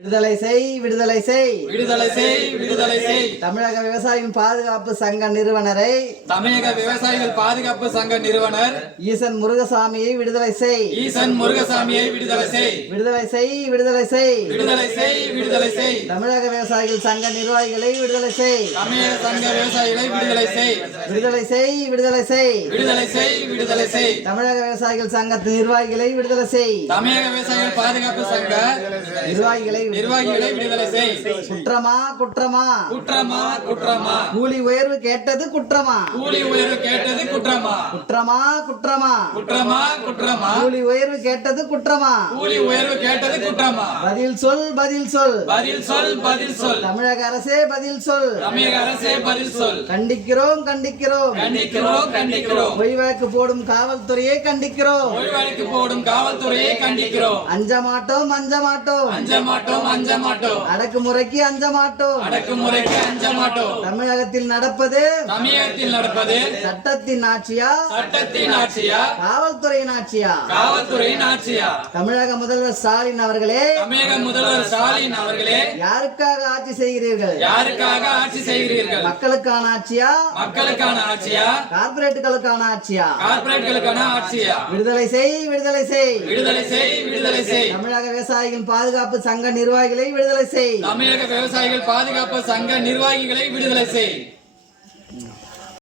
விடுதலை செய் விடுதலை செய் விடுதலை செய் விடுதலை செய். தமிழக விவசாயிகள் பாதுகாப்பு சங்க நிறுவனரை தமிழக விவசாயிகள் பாதுகாப்பு சங்க நிறுவனர் ஈசன் முருகசாமியை விடுதலை செய் ஈசன் முருகசாமியை விடுதலை செய். விடுதலை செய் விடுதலை செய் விடுதலை செய் விடுதலை செய். தமிழக விவசாயிகள் சங்க நிர்வாகிகளை விடுதலை செய் தமிழக சங்க விவசாயிகளை விடுதலை செய். விடுதலை செய் விடுதலை செய் விடுதலை செய் விடுதலை செய். தமிழக விவசாயிகள் சங்க நிர்வாகிகளை விடுதலை செய் தமிழக விவசாயிகள் பாதுகாப்பு சங்க நிர்வாகிகளை நிர்வாகிகளை விடுதலை செய். குற்றமா குற்றமா குற்றமா குற்றமா. கூலி உயர்வு கேட்டது குற்றமா கூலி உயர்வு கேட்டது குற்றமா. குற்றமா குற்றமா குற்றமா குற்றமா. கூலி உயர்வு கேட்டது குற்றமா கூலி உயர்வு கேட்டது குற்றமா. பதில் சொல் பதில் சொல் பதில் சொல் பதில் சொல். தமிழக அரசே பதில் சொல் தமிழக அரசே பதில் சொல். கண்டிக்கிறோம் கண்டிக்கிறோம் கண்டிக்கிறோம் கண்டிக்கிறோம். பொய் வழக்கு போடும் காவல்துறையை கண்டிக்கிறோம் பொய் வழக்கு போடும் காவல்துறையை கண்டிக்கிறோம். அஞ்ச மாட்டோம் அஞ்ச மாட்டோம் அஞ்ச மாட்டோம் அஞ்ச மாட்டோம். அடக்குமுறைக்கு அஞ்ச மாட்டோம் அடக்குமுறைக்கு அஞ்ச மாட்டோம். தமிழகத்தில் நடப்பது தமிழகத்தில் நடப்பது சட்டத்தின் ஆட்சியா சட்டத்தின் ஆட்சியா காவல்துறையின் ஆட்சியா காவல்துறையின் ஆட்சியா? தமிழக முதல்வர் ஸ்டாலின் அவர்களே தமிழக முதல்வர் ஸ்டாலின் அவர்களே யாருக்காக ஆட்சி செய்கிறீர்கள் யாருக்காக ஆட்சி செய்கிறீர்கள்? மக்களுக்கான ஆட்சியா மக்களுக்கான ஆட்சியா கார்ப்பரேட்டுகளுக்கான ஆட்சியா கார்ப்பரேட்களுக்கான ஆட்சியா? விடுதலை செய் விடுதலை செய் விடுதலை செய் விடுதலை செய். தமிழக விவசாயிகள் பாதுகாப்பு சங்க நிர்வாகிகளை விடுதலை செய் தமிழக விவசாயிகள் பாதுகாப்பு சங்க நிர்வாகிகளை விடுதலை செய்.